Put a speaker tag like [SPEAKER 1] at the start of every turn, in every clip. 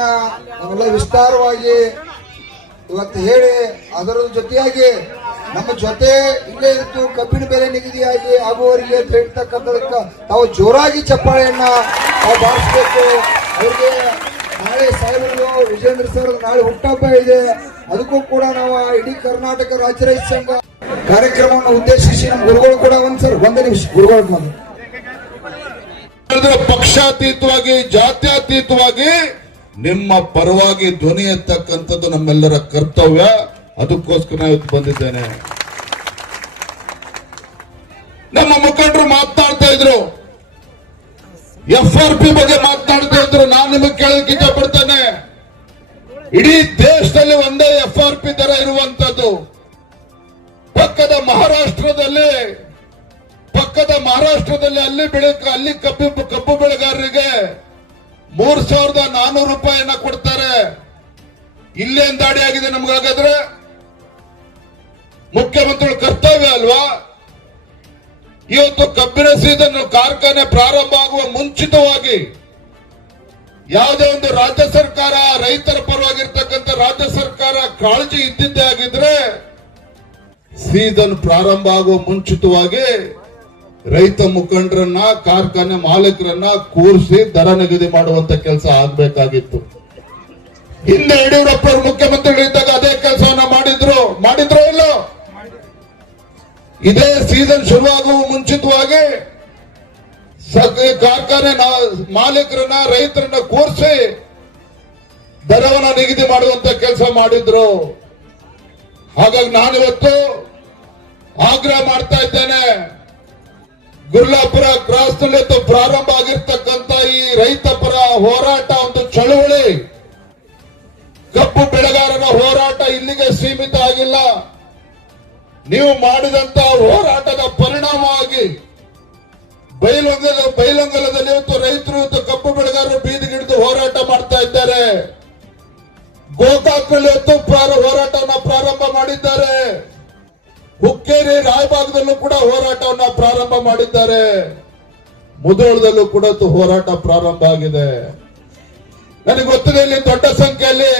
[SPEAKER 1] ವಿಷಯವನ್ನ ನಾವೆಲ್ಲ ವಿಸ್ತಾರವಾಗಿ ಇವತ್ತು ಹೇಳಿ, ಅದರ ಜೊತೆಯಾಗಿ ನಮ್ಮ ಜೊತೆ ಇಲ್ಲೇ ಇದ್ದು ಕಬ್ಬಿಣ ಬೆಲೆ ನಿಗದಿಯಾಗಿ ಆಗುವವರಿಗೆ ಅಂತ ಹೇಳ್ತಕ್ಕಂಥದಕ್ಕ ತಾವು ಜೋರಾಗಿ ಚಪ್ಪಾಳೆಯನ್ನ ನಾವು ಬಾರಿಸ್ಬೇಕು. ಅವ್ರಿಗೆ ನಾಳೆ ಸಾಹೇಬರು ವಿಜೇಂದ್ರ ಸರ್ ನಾಳೆ ಹುಟ್ಟಹಬ್ಬ ಇದೆ. ಅದಕ್ಕೂ ಕೂಡ ನಾವು ಇಡೀ ಕರ್ನಾಟಕ ರಾಜ್ಯ ರೈತ ಸಂಘ ಕಾರ್ಯಕ್ರಮವನ್ನು ಉದ್ದೇಶಿಸಿ ನಮ್ಮ ಗುರುಗಳು ಕೂಡ ಒಂದ್ ಸರ್, ಒಂದೇ ನಿಮಿಷ, ಗುರುಗಳು
[SPEAKER 2] ಪಕ್ಷಾತೀತವಾಗಿ, ಜಾತ್ಯತೀತವಾಗಿ ನಿಮ್ಮ ಪರವಾಗಿ ಧ್ವನಿ ಎತ್ತಕ್ಕಂಥದ್ದು ನಮ್ಮೆಲ್ಲರ ಕರ್ತವ್ಯ. ಅದಕ್ಕೋಸ್ಕರ ಇವತ್ತು ಬಂದಿದ್ದೇನೆ. ನಮ್ಮ ಮುಖಂಡರು ಮಾತನಾಡ್ತಾ ಇದ್ರು. ಎಫ್ ಆರ್ ಪಿ ಬಗ್ಗೆ ಮಾತನಾಡ್ತಾ ಇದ್ರು. ನಾನು ನಿಮಗೆ ಕೇಳೋದಕ್ಕೆ ಇಷ್ಟಪಡ್ತೇನೆ. ಇಡೀ ದೇಶದಲ್ಲಿ ಒಂದೇ ಎಫ್ ಆರ್ ಪಿ ದರ ಇರುವಂತದ್ದು. ಪಕ್ಕದ ಮಹಾರಾಷ್ಟ್ರದಲ್ಲಿ ಪಕ್ಕದ ಮಹಾರಾಷ್ಟ್ರದಲ್ಲಿ ಅಲ್ಲಿ ಬೆಳೆ ಅಲ್ಲಿ ಕಬ್ಬು ಕಬ್ಬು ಬೆಳೆಗಾರರಿಗೆ ಮೂರ್ ಸಾವಿರದ ನಾನೂರು ರೂಪಾಯಿಯನ್ನ ಕೊಡ್ತಾರೆ. ಇಲ್ಲೇನ್ ದಾಡಿ ಆಗಿದೆ ನಮ್ಗಾಗಾದ್ರೆ. ಮುಖ್ಯಮಂತ್ರಿಗಳ ಕರ್ತವ್ಯ ಅಲ್ವಾ? ಇವತ್ತು ಕಬ್ಬಿನ ಸೀಸನ್ ಕಾರ್ಖಾನೆ ಪ್ರಾರಂಭ ಆಗುವ ಮುಂಚಿತವಾಗಿ ಯಾವುದೇ ಒಂದು ರಾಜ್ಯ ಸರ್ಕಾರ, ರೈತರ ಪರವಾಗಿರ್ತಕ್ಕಂಥ ರಾಜ್ಯ ಸರ್ಕಾರ ಕಾಳಜಿ ಇದ್ದಿದ್ದೇ ಆಗಿದ್ರೆ, ಸೀಸನ್ ಪ್ರಾರಂಭ ಆಗುವ ಮುಂಚಿತವಾಗಿ ರೈತ ಮುಖಂಡರನ್ನ, ಕಾರ್ಖಾನೆ ಮಾಲೀಕರನ್ನ ಕೂರಿಸಿ ದರ ನಿಗದಿ ಮಾಡುವಂತ ಕೆಲಸ ಆಗ್ಬೇಕಾಗಿತ್ತು. ಹಿಂದೆ ಯಡಿಯೂರಪ್ಪ ಮುಖ್ಯಮಂತ್ರಿಗಳಿದ್ದಾಗ ಅದೇ ಕೆಲಸವನ್ನ ಮಾಡಿದ್ರು. ಮಾಡಿದ್ರು ಇಲ್ಲೋ? ಇದೇ ಸೀಸನ್ ಶುರುವಾಗುವ ಮುಂಚಿತವಾಗಿ ಕಾರ್ಖಾನೆ ಮಾಲೀಕರನ್ನ, ರೈತರನ್ನ ಕೂರಿಸಿ ದರವನ್ನ ನಿಗದಿ ಮಾಡುವಂತ ಕೆಲಸ ಮಾಡಿದ್ರು. ಹಾಗಾಗಿ ನಾನಿವತ್ತು ಆಗ್ರಹ ಮಾಡ್ತಾ ಇದ್ದೇನೆ. ಗುರ್ಲಾಪುರ ಕ್ರಾಸ್ನಲ್ಲಿ ಪ್ರಾರಂಭ ಆಗಿರ್ತಕ್ಕಂಥ ಈ ರೈತ ಪರ ಹೋರಾಟ ಒಂದು ಚಳುವಳಿ. ಕಬ್ಬು ಬೆಳೆಗಾರರ ಹೋರಾಟ ಇಲ್ಲಿಗೆ ಸೀಮಿತ ಆಗಿಲ್ಲ. ನೀವು ಮಾಡಿದಂತ ಹೋರಾಟದ ಪರಿಣಾಮವಾಗಿ ಬೈಲೊಂಗಲ, ಬೈಲೊಂಗಲದಲ್ಲಿ ಇವತ್ತು ರೈತರು ಇವತ್ತು ಕಬ್ಬು ಬೆಳೆಗಾರರು ಬೀದಿಗಿಡಿದು ಹೋರಾಟ ಮಾಡ್ತಾ ಇದ್ದಾರೆ. ಗೋಕಾಕ್ನಲ್ಲಿ ಇವತ್ತು ಹೋರಾಟವನ್ನ ಪ್ರಾರಂಭ ಮಾಡಿದ್ದಾರೆ. ಹುಕ್ಕೇರಿ ರಾಯಭಾಗದಲ್ಲೂ ಕೂಡ ಹೋರಾಟವನ್ನ ಪ್ರಾರಂಭ ಮಾಡಿದ್ದಾರೆ. ಮುದೋಳದಲ್ಲೂ ಕೂಡ ಹೋರಾಟ ಪ್ರಾರಂಭ ಆಗಿದೆ. ನನಗೆ ಗೊತ್ತಿದೆ ಇಲ್ಲಿ ದೊಡ್ಡ ಸಂಖ್ಯೆಯಲ್ಲಿ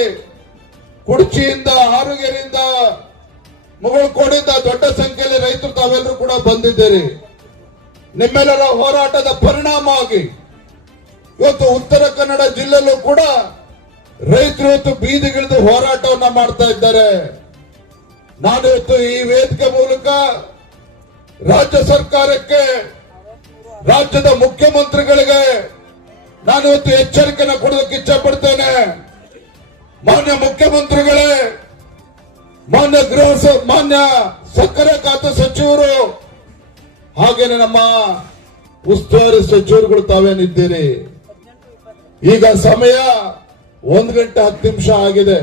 [SPEAKER 2] ಕುಡ್ಚಿಯಿಂದ, ಆರುಗೇರಿಯಿಂದ, ಮುಗಳಕೋಡಿಂದ ದೊಡ್ಡ ಸಂಖ್ಯೆಯಲ್ಲಿ ರೈತರು ತಾವೆಲ್ಲರೂ ಕೂಡ ಬಂದಿದ್ದೀರಿ. ನಿಮ್ಮೆಲ್ಲರ ಹೋರಾಟದ ಪರಿಣಾಮ ಆಗಿ ಇವತ್ತು ಉತ್ತರ ಕನ್ನಡ ಜಿಲ್ಲೆಯಲ್ಲೂ ಕೂಡ ರೈತರು ಇವತ್ತು ಬೀದಿಗಿಳಿದು ಹೋರಾಟವನ್ನ ಮಾಡ್ತಾ ಇದ್ದಾರೆ. ನಾನು ಇವತ್ತು ಈ ವೇದಿಕೆ ಮೂಲಕ ರಾಜ್ಯ ಸರ್ಕಾರಕ್ಕೆ, ರಾಜ್ಯದ ಮುಖ್ಯಮಂತ್ರಿಗಳಿಗೆ ನಾನು ಇವತ್ತು ಕೊಡೋದಕ್ಕೆ ಇಚ್ಛೆ ಪಡ್ತೇನೆ ಮಾನ್ಯ ಮುಖ್ಯಮಂತ್ರಿಗಳೇ, ಮಾನ್ಯ ಗೃಹ ಮಾನ್ಯ ಸಕ್ಕರೆ ಖಾತೆ ಸಚಿವರು ಹಾಗೇನೆ ನಮ್ಮ ಉಸ್ತುವಾರಿ ಸಚಿವರುಗಳು ತಾವೇನಿದ್ದೀರಿ ಈಗ ಸಮಯ ಒಂದು ಗಂಟೆ ಹತ್ತು ನಿಮಿಷ ಆಗಿದೆ.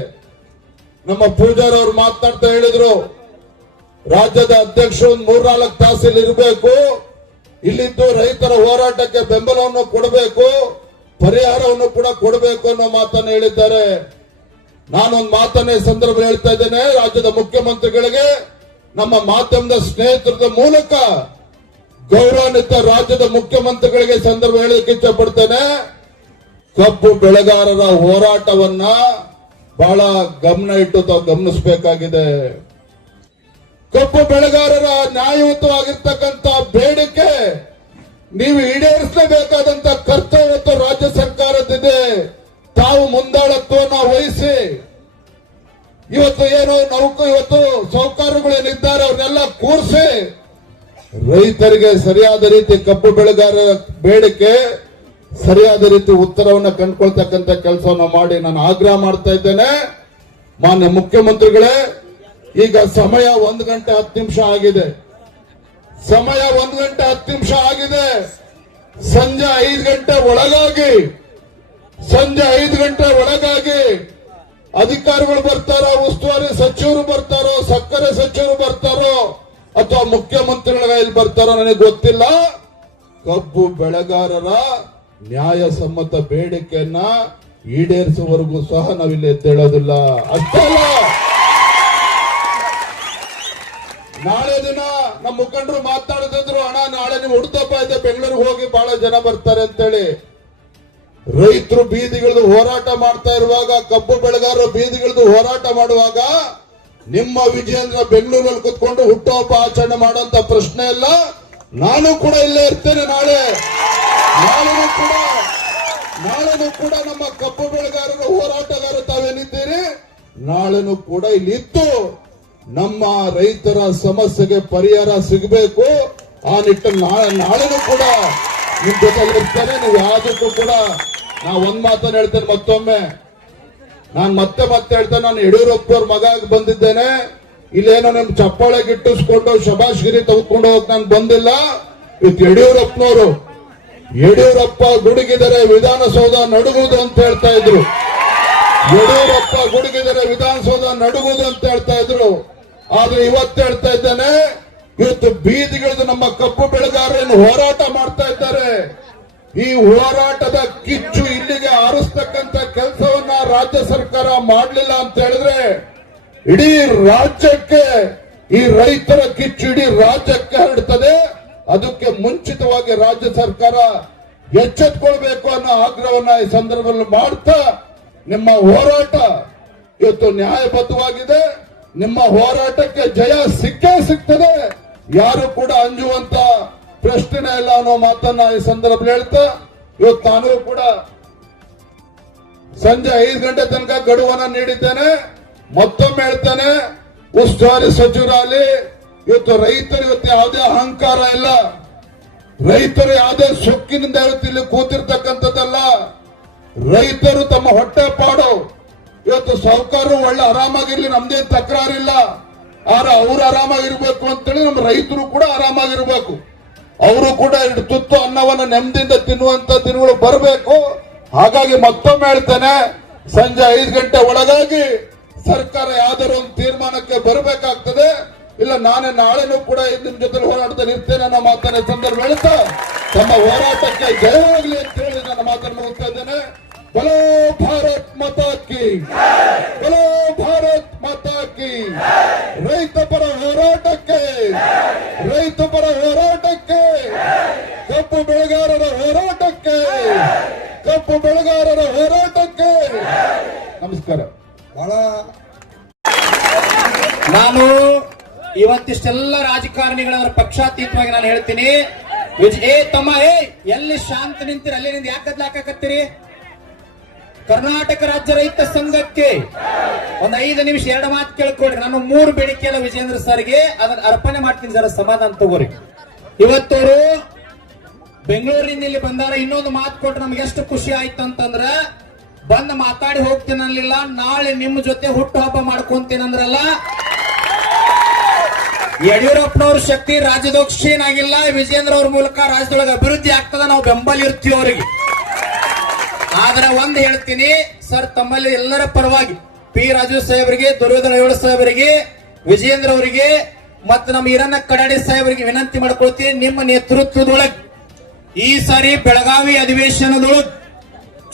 [SPEAKER 2] ನಮ್ಮ ಪೂಜಾರ್ ಅವರು ಮಾತನಾಡ್ತಾ ಹೇಳಿದ್ರು, ರಾಜ್ಯದ ಅಧ್ಯಕ್ಷ ಒಂದ್ ಮೂರ್ನಾಲ್ಕು ತಾಸಲ್ಲಿ ಇರಬೇಕು, ಇಲ್ಲಿದ್ದು ರೈತರ ಹೋರಾಟಕ್ಕೆ ಬೆಂಬಲವನ್ನು ಕೊಡಬೇಕು, ಪರಿಹಾರವನ್ನು ಕೂಡ ಕೊಡಬೇಕು ಅನ್ನೋ ಮಾತನ್ನು ಹೇಳಿದ್ದಾರೆ. ನಾನೊಂದು ಮಾತನ್ನೇ ಸಂದರ್ಭ ಹೇಳ್ತಾ ಇದ್ದೇನೆ, ರಾಜ್ಯದ ಮುಖ್ಯಮಂತ್ರಿಗಳಿಗೆ ನಮ್ಮ ಮಾಧ್ಯಮದ ಸ್ನೇಹಿತರದ ಮೂಲಕ ಗೌರವಾನ್ವಿತ ರಾಜ್ಯದ ಮುಖ್ಯಮಂತ್ರಿಗಳಿಗೆ ಸಂದರ್ಭ ಹೇಳಲಿಕ್ಕೆ ಇಚ್ಛಪಡ್ತೇನೆ ಕಬ್ಬು ಬೆಳೆಗಾರರ ಹೋರಾಟವನ್ನ ಬಹಳ ಗಮನ ಇಟ್ಟು ತಾವು ಗಮನಿಸಬೇಕಾಗಿದೆ. ಕಬ್ಬು ಬೆಳೆಗಾರರ ನ್ಯಾಯಯುತವಾಗಿರ್ತಕ್ಕಂಥ ಬೇಡಿಕೆ ನೀವು ಈಡೇರಿಸಲೇಬೇಕಾದಂತ ಕರ್ತವ್ಯ ರಾಜ್ಯ ಸರ್ಕಾರದಿದೆ ತಾವು ಮುಂದಾಳತ್ವನ ವಹಿಸಿ. ಇವತ್ತು ಏನು ನೌಕ ಇವತ್ತು ಸೌಕರ್ಯಗಳೇನಿದ್ದಾರೆ ಅವ್ರನ್ನೆಲ್ಲ ಕೂರಿಸಿ. ರೈತರಿಗೆ ಸರಿಯಾದ ರೀತಿ ಕಬ್ಬು ಬೆಳೆಗಾರರ ಬೇಡಿಕೆ ಸರಿಯಾದ ರೀತಿ ಉತ್ತರವನ್ನು ಕಂಡುಕೊಳ್ತಕ್ಕಂಥ ಕೆಲಸವನ್ನ ಮಾಡಿ ನಾನು ಆಗ್ರಹ ಮಾಡ್ತಾ ಇದ್ದೇನೆ. ಮಾನ್ಯ ಮುಖ್ಯಮಂತ್ರಿಗಳೇ, ಈಗ ಸಮಯ ಒಂದು ಗಂಟೆ ಹತ್ತು ನಿಮಿಷ ಆಗಿದೆ. ಸಮಯ ಒಂದು ಗಂಟೆ ಹತ್ತು ನಿಮಿಷ ಆಗಿದೆ. ಸಂಜೆ ಐದು ಗಂಟೆ ಒಳಗಾಗಿ, ಸಂಜೆ ಐದು ಗಂಟೆ ಒಳಗಾಗಿ ಅಧಿಕಾರಿಗಳು ಬರ್ತಾರೋ, ಉಸ್ತುವಾರಿ ಸಚಿವರು ಬರ್ತಾರೋ, ಸಕ್ಕರೆ ಸಚಿವರು ಬರ್ತಾರೋ, ಅಥವಾ ಮುಖ್ಯಮಂತ್ರಿಗಳ ಇಲ್ಲಿ ಬರ್ತಾರೋ ನನಗೆ ಗೊತ್ತಿಲ್ಲ. ಕಬ್ಬು ಬೆಳೆಗಾರರ ನ್ಯಾಯಸಮ್ಮತ ಬೇಡಿಕೆಯನ್ನ ಈಡೇರಿಸುವವರೆಗೂ ಸಹ ನಾವಿಲ್ಲಿ ಎದ್ದೇಳೋದಿಲ್ಲ. ಅಷ್ಟೇ ಅಲ್ಲ ನಾಳೆ ದಿನ ನಮ್ಮ ಮುಖಂಡರು ಮಾತಾಡ್ತಿದ್ರು ಅಣ್ಣ, ನಾಳೆ ನೀವು ಹುಡ್ತಪ್ಪ ಇದೆ, ಬೆಂಗಳೂರಿಗೆ ಹೋಗಿ ಬಹಳ ಜನ ಬರ್ತಾರೆ ಅಂತೇಳಿ. ರೈತರು ಬೀದಿಗಳದು ಹೋರಾಟ ಮಾಡ್ತಾ ಇರುವಾಗ, ಕಬ್ಬು ಬೆಳೆಗಾರರು ಬೀದಿಗಳದು ಹೋರಾಟ ಮಾಡುವಾಗ, ನಿಮ್ಮ ವಿಜಯೇಂದ್ರ ಬೆಂಗಳೂರಲ್ಲಿ ಕುತ್ಕೊಂಡು ಹುಟ್ಟುಹಬ್ಬ ಆಚರಣೆ ಮಾಡುವಂತ ಪ್ರಶ್ನೆ ಇಲ್ಲ. ನಾನು ಕೂಡ ಇಲ್ಲೇ ಇರ್ತೇನೆ ನಾಳೆ. ಕೂಡ ನಮ್ಮ ಕಬ್ಬು ಬೆಳೆಗಾರರು ಹೋರಾಟಗಾರರು ತಾವೇನಿದ್ದೀರಿ? ನಾಳೆನೂ ಕೂಡ ಇಲ್ಲಿ ಇತ್ತು ನಮ್ಮ ರೈತರ ಸಮಸ್ಯೆಗೆ ಪರಿಹಾರ ಸಿಗಬೇಕು. ಆ ನಿಟ್ಟಿನಲ್ಲಿ ನಾಳೆ ನಾಳೆನೂ ಕೂಡ ನಿಮ್ ಜೊತೆ ಇರ್ತೇನೆ, ನೀವು ಯಾವುದಕ್ಕೂ ಕೂಡ ನಾ ಒಂದ್ ಮಾತನ್ನ ಹೇಳ್ತೇನೆ ಮತ್ತೊಮ್ಮೆ. ನಾನು ಮತ್ತೆ ಮತ್ತೆ ಹೇಳ್ತೇನೆ, ನಾನು ಯಡಿಯೂರಪ್ಪನವ್ರ ಮಗ ಬಂದಿದ್ದೇನೆ. ಇಲ್ಲೇನೋ ನಿಮ್ ಚಪ್ಪಾಳೆ ಗಿಟ್ಟಿಸ್ಕೊಂಡು ಶಬಾಷ್ಗಿರಿ ತೆಗೆದುಕೊಂಡು ಹೋಗಕ್ ನಾನು ಬಂದಿಲ್ಲ. ಇದು ಯಡಿಯೂರಪ್ಪನವರು. ಯಡಿಯೂರಪ್ಪ ಗುಡುಗಿದರೆ ವಿಧಾನಸೌಧ ನಡುಗುವುದು ಅಂತ ಹೇಳ್ತಾ ಇದ್ರು. ಯಡಿಯೂರಪ್ಪ ಗುಡುಗಿದರೆ ವಿಧಾನಸೌಧ ನಡುಗುವುದು ಅಂತ ಹೇಳ್ತಾ ಇದ್ರು. ಆದ್ರೆ ಇವತ್ತು ಹೇಳ್ತಾ ಇದ್ದೇನೆ, ಇವತ್ತು ಬೀದಿಗಿಳಿದು ನಮ್ಮ ಕಪ್ಪು ಬೆಳೆಗಾರರನ್ನು ಹೋರಾಟ ಮಾಡ್ತಾ ಇದ್ದಾರೆ. ಈ ಹೋರಾಟದ ಕಿಚ್ಚು ಇಲ್ಲಿಗೆ ಆರಿಸ್ತಕ್ಕಂತ ಕೆಲಸವನ್ನ ರಾಜ್ಯ ಸರ್ಕಾರ ಮಾಡಲಿಲ್ಲ ಅಂತ ಹೇಳಿದ್ರೆ ಇಡೀ ರಾಜ್ಯಕ್ಕೆ ಈ ರೈತರ ಕಿಚ್ಚು ಇಡೀ ರಾಜ್ಯಕ್ಕೆ ಹರಡ್ತದೆ. ಅದಕ್ಕೆ ಮುಂಚಿತವಾಗಿ ರಾಜ್ಯ ಸರ್ಕಾರ ಎಚ್ಚೆತ್ಕೊಳ್ಬೇಕು ಅನ್ನೋ ಆಗ್ರಹವನ್ನ ಈ ಸಂದರ್ಭದಲ್ಲಿ ಮಾಡ್ತಾ ನಿಮ್ಮ ಹೋರಾಟ ಇವತ್ತು ನ್ಯಾಯಬದ್ಧವಾಗಿದೆ. ನಿಮ್ಮ ಹೋರಾಟಕ್ಕೆ ಜಯ ಸಿಕ್ಕೇ ಸಿಗ್ತದೆ. ಯಾರು ಕೂಡ ಅಂಜುವಂತ ಪ್ರಶ್ನೆ ಇಲ್ಲ ಅನ್ನೋ ಮಾತನ್ನ ಈ ಸಂದರ್ಭದಲ್ಲಿ ಹೇಳ್ತಾ, ಇವತ್ತು ನಾನು ಕೂಡ ಸಂಜೆ ಐದು ಗಂಟೆ ತನಕ ಗಡುವನ್ನ ನೀಡಿದ್ದೇನೆ. ಮತ್ತೊಮ್ಮೆ ಹೇಳ್ತೇನೆ, ಉಸ್ತುವಾರಿ ಸಚಿವರಾಗಲಿ ಇವತ್ತು ರೈತರು ಇವತ್ತು ಯಾವುದೇ ಅಹಂಕಾರ ಇಲ್ಲ. ರೈತರು ಯಾವುದೇ ಸೊಕ್ಕಿನಿಂದ ಇಲ್ಲಿ ಕೂತಿರ್ತಕ್ಕಂಥದ್ದಲ್ಲ. ರೈತರು ತಮ್ಮ ಹೊಟ್ಟೆ ಪಾಡು. ಇವತ್ತು ಸಾಹುಕಾರರು ಒಳ್ಳೆ ಆರಾಮಾಗಿರ್ಲಿ, ನಮ್ದೇನ್ ತಕರಾರಿಲ್ಲ. ಆದ್ರೆ ಅವ್ರು ಆರಾಮಾಗಿರ್ಬೇಕು ಅಂತೇಳಿ ನಮ್ಮ ರೈತರು ಕೂಡ ಆರಾಮಾಗಿರ್ಬೇಕು. ಅವರು ಕೂಡ ಎರಡು ತುತ್ತು ಅನ್ನವನ್ನು ನೆಮ್ಮದಿಯಿಂದ ತಿನ್ನುವಂತ ದಿನಗಳು ಬರಬೇಕು. ಹಾಗಾಗಿ ಮತ್ತೊಮ್ಮೆ ಹೇಳ್ತೇನೆ, ಸಂಜೆ ಐದು ಗಂಟೆ ಒಳಗಾಗಿ ಸರ್ಕಾರ ಯಾವ್ದಾರು ಒಂದು ತೀರ್ಮಾನಕ್ಕೆ ಬರಬೇಕಾಗ್ತದೆ. ಇಲ್ಲ, ನಾನೇ ನಾಳೆನೂ ಕೂಡ ನಿಮ್ ಜೊತೆ ಹೋರಾಟದಲ್ಲಿ ಇರ್ತೇನೆ ಅನ್ನೋ ಮಾತನ್ನ ಸಂದರ್ಭ ಹೇಳ್ತಾ ತಮ್ಮ ಹೋರಾಟಕ್ಕೆ ಜಯವಾಗಲಿ ಅಂತ ಹೇಳಿ ನನ್ನ ಮಾತನ್ನು ಮುಗಿಸ್ತಾ ಇದ್ದೇನೆ. ಬಲೋ ಭಾರತ್ ಮಾತಾ ಕಿ ಬಲೋ ಭಾರತ್ ಮಾತಾ ರೈತ ಪರ ಹೋರಾಟಕ್ಕೆ ರೈತ ಪರ ಹೋರಾಟಕ್ಕೆ ಕಪ್ಪು ಬೆಳೆಗಾರರ ಹೋರಾಟಕ್ಕೆ ಕಪ್ಪು ಬೆಳೆಗಾರರ ಹೋರಾಟಕ್ಕೆ ನಮಸ್ಕಾರ.
[SPEAKER 3] ಇವತ್ತಿಷ್ಟೆಲ್ಲ ರಾಜಕಾರಣಿಗಳ ಪಕ್ಷಾತೀತವಾಗಿ ನಾನು ಹೇಳ್ತೀನಿ. ಏ ತಮ್ಮ ಏ, ಎಲ್ಲಿ ಶಾಂತ ನಿಂತಿರ, ಅಲ್ಲಿ ನಿಂದ ಯಾಕೆ ಹಾಕಕತ್ತೀರಿ? ಕರ್ನಾಟಕ ರಾಜ್ಯ ರೈತ ಸಂಘಕ್ಕೆ ಒಂದ್ ಐದು ನಿಮಿಷ, ಎರಡು ಮಾತು ಕೇಳ್ಕೊಡ್ರಿ ನಾನು ಮೂರು ಬೇಡಿಕೆ ಇಲ್ಲ ವಿಜೇಂದ್ರ ಸರ್ಗೆ, ಅದನ್ನ ಅರ್ಪಣೆ ಮಾಡ್ತೀನಿ ಸರ್ ಸಮಾಧಾನ ತಗೋರಿ. ಇವತ್ತವರು ಬೆಂಗಳೂರಿನಿಂದ ಇಲ್ಲಿ ಬಂದಾರ. ಇನ್ನೊಂದು ಮಾತು ಕೊಟ್ರೆ ನಮ್ಗೆ ಎಷ್ಟು ಖುಷಿ ಆಯ್ತು ಅಂತಂದ್ರ, ಬಂದ್ ಮಾತಾಡಿ ಹೋಗ್ತೀನಿ ಅನ್ಲಿಲ್ಲ ನಾಳೆ ನಿಮ್ ಜೊತೆ ಹುಟ್ಟು ಹಬ್ಬ ಮಾಡ್ಕೊಂತೀನಂದ್ರಲ್ಲ ಯಡಿಯೂರಪ್ಪನವ್ರ ಶಕ್ತಿ ರಾಜ್ಯದೊಳಗೆ ಕ್ಷೀಣ ಆಗಿಲ್ಲ ವಿಜೇಂದ್ರ ಅವ್ರ ಮೂಲಕ ರಾಜ್ಯದೊಳಗೆ ಅಭಿವೃದ್ಧಿ ಆಗ್ತದ ನಾವು ಬೆಂಬಲ ಇರ್ತೀವಿ ಅವರಿಗೆ. ಆದ್ರೆ ಒಂದ್ ಹೇಳ್ತೀನಿ, ಸರ್, ತಮ್ಮಲ್ಲಿ ಎಲ್ಲರ ಪರವಾಗಿ ಪಿ ರಾಜು ಸಾಹೇಬರಿಗೆ, ದುರ್ಯೋಧನ ಏಳು ಸಾಹೇಬರಿಗೆ ವಿಜೇಂದ್ರ ಅವರಿಗೆ ಮತ್ತೆ ನಮ್ಮ ಇರನ್ನ ಕಡಾಡಿ ಸಾಹೇಬರಿಗೆ ವಿನಂತಿ ಮಾಡ್ಕೊಳ್ತೀನಿ, ನಿಮ್ಮ ನೇತೃತ್ವದೊಳಗೆ ಈ ಸಾರಿ ಬೆಳಗಾವಿ ಅಧಿವೇಶನದೊಳಗೆ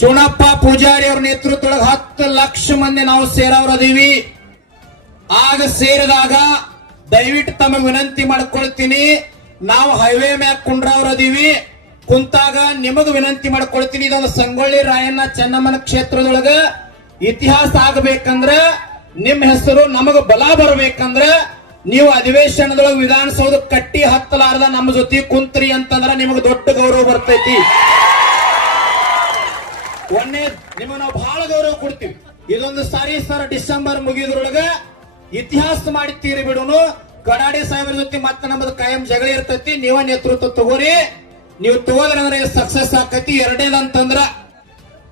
[SPEAKER 3] ಚುಣಪ್ಪ ಪೂಜಾರಿ ಅವ್ರ ನೇತೃತ್ವದೊಳಗೆ ಹತ್ತು ಲಕ್ಷ ಮಂದಿ ನಾವು ಸೇರವ್ರದೀವಿ ಆಗ ಸೇರಿದಾಗ ದಯವಿಟ್ಟು ತಮ್ಮ ವಿನಂತಿ ಮಾಡ್ಕೊಳ್ತೀನಿ. ನಾವು ಹೈವೇ ಮ್ಯಾಗ ಕುಂಡ್ರವ್ರ ಅದೀವಿ. ಕುಂತಾಗ ನಿಮಗ ವಿನಂತಿ ಮಾಡ್ಕೊಳ್ತೀನಿ. ಇದೊಂದು ಸಂಗೊಳ್ಳಿ ರಾಯಣ್ಣ ಚೆನ್ನಮ್ಮನ ಕ್ಷೇತ್ರದೊಳಗ ಇತಿಹಾಸ ಆಗಬೇಕಂದ್ರ, ನಿಮ್ ಹೆಸರು ನಮಗ ಬಲ ಬರ್ಬೇಕಂದ್ರ, ನೀವು ಅಧಿವೇಶನದೊಳಗೆ ವಿಧಾನಸೌಧ ಕಟ್ಟಿ ಹತ್ತಲಾರದ ನಮ್ಮ ಜೊತೆ ಕುಂತ್ರಿ ಅಂತಂದ್ರ ನಿಮಗ ದೊಡ್ಡ ಗೌರವ ಬರ್ತೈತಿ. ಒಂದೇ ನಿಮಗೆ ನಾವು ಬಹಳ ಗೌರವ ಕೊಡ್ತೀವಿ. ಇದೊಂದು ಸಾರಿ ಸರ್ ಡಿಸೆಂಬರ್ ಮುಗಿದ್ರೊಳಗ ಇತಿಹಾಸ ಮಾಡಿ ತೀರಿ ಬಿಡುನು. ಕಡಾಡಿ ಸಾಹೇಬರ ಜೊತೆ ಮತ್ತೆ ನಮ್ಮದು ಕಾಯಂ ಜಗಳ ಇರ್ತೈತಿ. ನೀವ ನೇತೃತ್ವ ತಗೋರಿ. ನೀವು ತಗೋದ್ರೆ ಸಕ್ಸಸ್ ಆಕತಿ. ಎರಡೇದಂತಂದ್ರ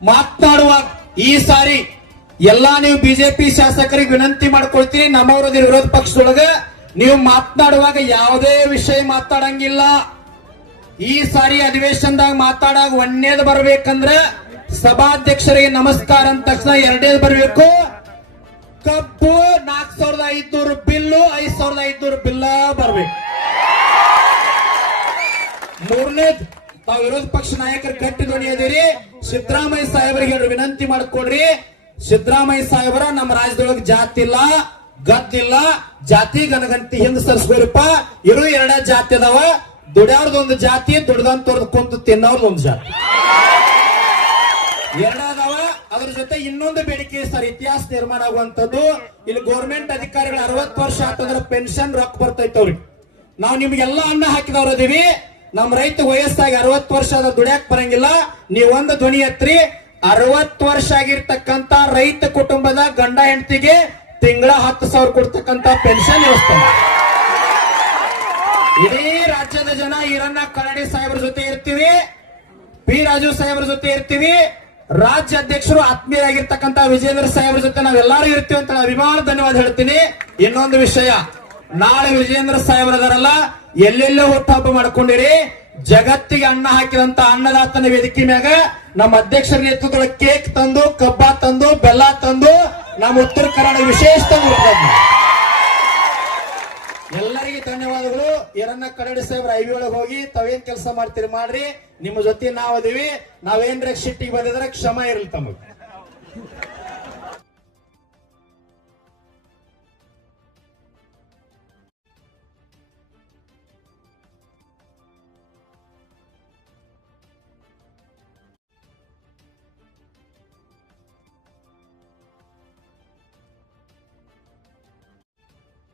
[SPEAKER 3] ಮಾತನಾಡುವಾಗ ಈ ಸಾರಿ ಎಲ್ಲಾ ನೀವು ಬಿಜೆಪಿ ಶಾಸಕರಿಗೆ ವಿನಂತಿ ಮಾಡ್ಕೊಳ್ತೀನಿ. ನಮ್ಮವರ ವಿರೋಧ ಪಕ್ಷದೊಳಗ ನೀವು ಮಾತನಾಡುವಾಗ ಯಾವುದೇ ವಿಷಯ ಮಾತಾಡಂಗಿಲ್ಲ ಈ ಸಾರಿ ಅಧಿವೇಶನದಾಗ ಮಾತಾಡಾಗ ಒಂದೇದು ಬರ್ಬೇಕಂದ್ರ ಸಭಾಧ್ಯಕ್ಷರಿಗೆ ನಮಸ್ಕಾರ ಅಂದ ತಕ್ಷಣ ಎರಡೇದು ಬರ್ಬೇಕು. ಕಬ್ಬು ನಾಲ್ಕು ಸಾವಿರದ ಐದ್ನೂರು ಬಿಲ್ಲು ಐದ್ ಸಾವಿರದ ಐದ್ನೂರು ಬಿಲ್ಲ ಬರ್ಬೇಕು. ಮೂರನೇದ್ ತಾವ್ ವಿರೋಧ ಪಕ್ಷ ನಾಯಕರು ಕಟ್ಟಿ ಅದೀರಿ ಸಿದ್ದರಾಮಯ್ಯ ಸಾಹೇಬರಿಗೆ ಹೇಳ್ರಿ ವಿನಂತಿ ಮಾಡ್ಕೊಡ್ರಿ. ಸಿದ್ದರಾಮಯ್ಯ ಸಾಹೇಬರ, ನಮ್ಮ ರಾಜ್ಯದೊಳಗೆ ಜಾತಿ ಇಲ್ಲ ಗದ್ದಿಲ್ಲ ಜಾತಿ ಗನಗಂತಿ ಹಿಂದ್ ಸರ್ಸ್ಬೇರಪ್ಪ ಇರು ಎರಡ ಜಾತಿ ಅದಾವ. ದುಡ್ಯಾರ್ದೊಂದು ಜಾತಿ ದುಡ್ದಂತವ್ರದ್ದು ಕುಂತು ತಿನ್ನೋರ್ದೊಂದು ಜಾತಿ. ಎರಡಾದವ ಅದ್ರ ಜೊತೆ ಇನ್ನೊಂದು ಬೇಡಿಕೆ ಸರ್, ಇತಿಹಾಸ ನಿರ್ಮಾಣ ಆಗುವಂತದ್ದು ಇಲ್ಲಿ ಗೌರ್ಮೆಂಟ್ ಅಧಿಕಾರಿಗಳು ಅರವತ್ತು ವರ್ಷ ಆತಂದ್ರ ಪೆನ್ಷನ್ ರೊಕ್ಕ ಬರ್ತೈತವ್ರಿ ನಾವು ನಿಮ್ಗೆಲ್ಲ ಅನ್ನ ಹಾಕಿದವ್ರ ಅದೀವಿ ನಮ್ ರೈತ ವಯಸ್ಸಾಗಿ ಅರವತ್ತು ವರ್ಷ ಆದ ದುಡಿಯಾಕ್ ಬರಂಗಿಲ್ಲ. ನೀವೊಂದು ಧ್ವನಿ ಎತ್ರಿ. ಅರವತ್ತು ವರ್ಷ ಆಗಿರ್ತಕ್ಕಂತ ರೈತ ಕುಟುಂಬದ ಗಂಡ ಹೆಂಡತಿಗೆ ತಿಂಗಳ ಹತ್ತು ಸಾವಿರ ಕೊಡ್ತಕ್ಕಂತ ಪೆನ್ಷನ್ ವ್ಯವಸ್ಥೆ. ಇಡೀ ರಾಜ್ಯದ ಜನ ಈರಣ್ಣ ಕರಡಿ ಸಾಹೇಬ್ರ ಜೊತೆ ಇರ್ತೀವಿ. ಪಿ ರಾಜು ಸಾಹೇಬ್ರ ಜೊತೆ ಇರ್ತೀವಿ. ರಾಜ್ಯ ಅಧ್ಯಕ್ಷರು ಆತ್ಮೀಯರಾಗಿರ್ತಕ್ಕಂತ ವಿಜೇಂದ್ರ ಸಾಹೇಬ್ರ ಜೊತೆ ನಾವೆಲ್ಲರೂ ಇರ್ತೀವಿ ಅಂತ ಅಭಿಮಾನ ಧನ್ಯವಾದ ಹೇಳ್ತೀನಿ. ಇನ್ನೊಂದು ವಿಷಯ, ನಾಳೆ ವಿಜೇಂದ್ರ ಸಾಹೇಬ್ರದಾರಲ್ಲ ಎಲ್ಲೆಲ್ಲೋ ಹುಟ್ಟುಹಬ್ಬ ಮಾಡ್ಕೊಂಡಿರಿ. ಜಗತ್ತಿಗೆ ಅನ್ನ ಹಾಕಿದಂತ ಅನ್ನದಾತನ ವೇದಿಕೆ ಮ್ಯಾಗ ನಮ್ಮ ಅಧ್ಯಕ್ಷರ ನೇತೃತ್ವದ ಕೇಕ್ ತಂದು, ಕಬ್ಬ ತಂದು, ಬೆಲ್ಲ ತಂದು, ನಮ್ಮ ಉತ್ತರ ಕನ್ನಡ ವಿಶೇಷ ತಂದು ಎಲ್ಲರಿಗೆ ಧನ್ಯವಾದಗಳು. ಎರನ್ನ ಕನ್ನಡಿ ಸಾಹೇಬ್ರ ಐವಿ ಒಳಗೆ ಹೋಗಿ ತಾವೇನ್ ಕೆಲಸ ಮಾಡ್ತೀರಿ ಮಾಡ್ರಿ. ನಿಮ್ಮ ಜೊತೆ ನಾವ್ ನಾವೇನ್ರ ಶಿಟ್ಟಿಗೆ ಬಂದಿದ್ರೆ ಕ್ಷಮ ಇರಲಿ ತಮಗೆ.